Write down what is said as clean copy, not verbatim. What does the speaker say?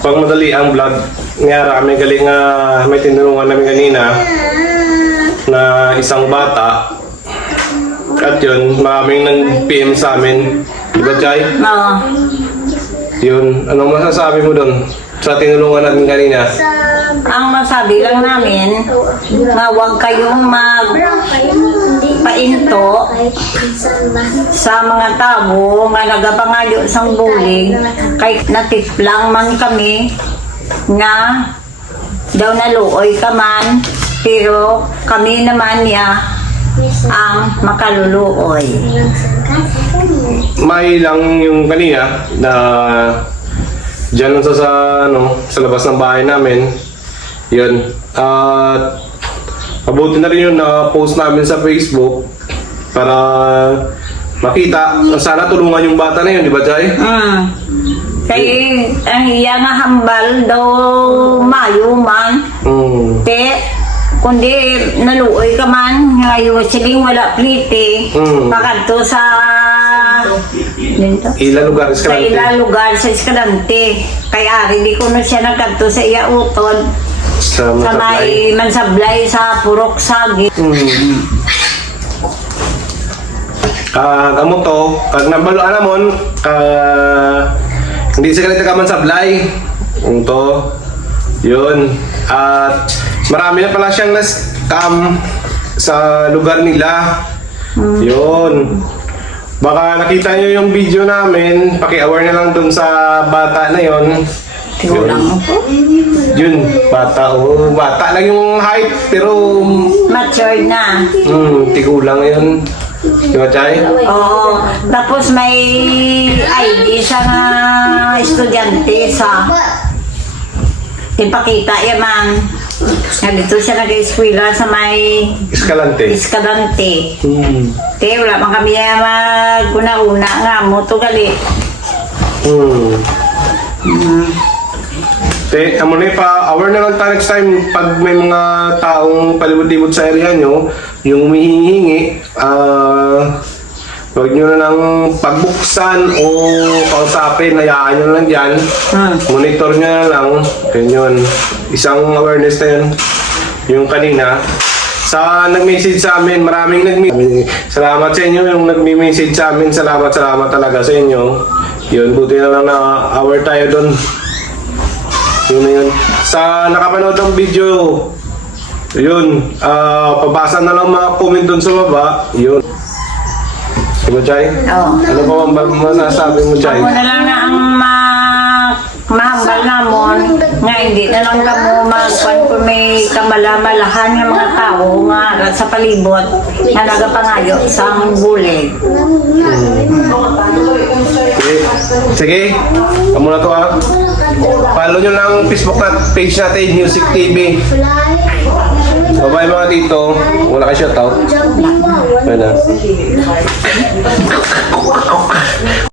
pag madali ang vlog, ngayara kami galing may tinulungan namin kanina na isang bata. At yun, maraming nag-PM sa amin. Diba, Chay? Oo. Yun, anong masasabi mo doon sa tinulungan natin kanina? Ang masabi lang namin, na huwag kayong magpainto sa mga tao nga nagapangayo sa bulig kay natiplang man kami nga daw naluoy ka man, pero kami naman niya ang makaluluoy. May lang yung kanina na dyan sa labas ng bahay namin. Yun. At mabuti na rin yun na post namin sa Facebook para makita. Sana tulungan yung bata na yun, di ba, Chay? Kaya ang iya nga hambal daw mayo man. Te, kundi naluoy ka man, ngayon siling wala plite, pakadto sa Ilang lugar, sa Escalante. ilang lugar sa Escalante. Kaya ari di ko na siya nagkadto sa iya utod Sa sa may Mansablay sa Purok Sagi. Amo to, kag nabalo anamon, hindi sa kalita ka man sablay. To, yun. At marami na pala siyang na-scam sa lugar nila. Yun. Baka nakita nyo yung video namin, paki-aware na lang dun sa bata na yun. Tigulang mo po. Yun, bata. Oh, bata lang yung height, pero Matured na. tigulang yun. Di ba, Chay? Oo. Tapos may ID siya nga estudyante sa ipakita yaman. Dito siya nag-eskwela sa may Escalante. Escalante. Kaya wala man kami maguna-una nga mo to gali. Amo na pa-aware na lang tayo next time pag may mga taong palibot-libot sa area nyo, yung humihingi, huwag nyo na lang pagbuksan o kausapin, hayaan nyo lang dyan. Monitor nyo na lang. Ganyan. Isang awareness na yun. Yung kanina. Sa nag-message sa amin, maraming nag-message. Salamat sa inyo yung nag-message sa amin. Salamat talaga sa inyo. Yun, buti na lang na aware tayo doon. Yun na yun. Sa nakapanood ng video, yun, pabasa na lang mga comment doon sa baba. Yun. Diba, Chay? Oo. Ano pa bang masasabi mo, Chay? Ako na lang na ang mahambal namon nga hindi na lang kamo magpan kung may kamalamalahan ng mga tao nga sa palibot na nagapangayo sa bulig. Sige, kamo na to ha. Follow nyo lang Facebook na page natin, Music TV. Bye-bye mga tito. Wala ka shoutout. Wala.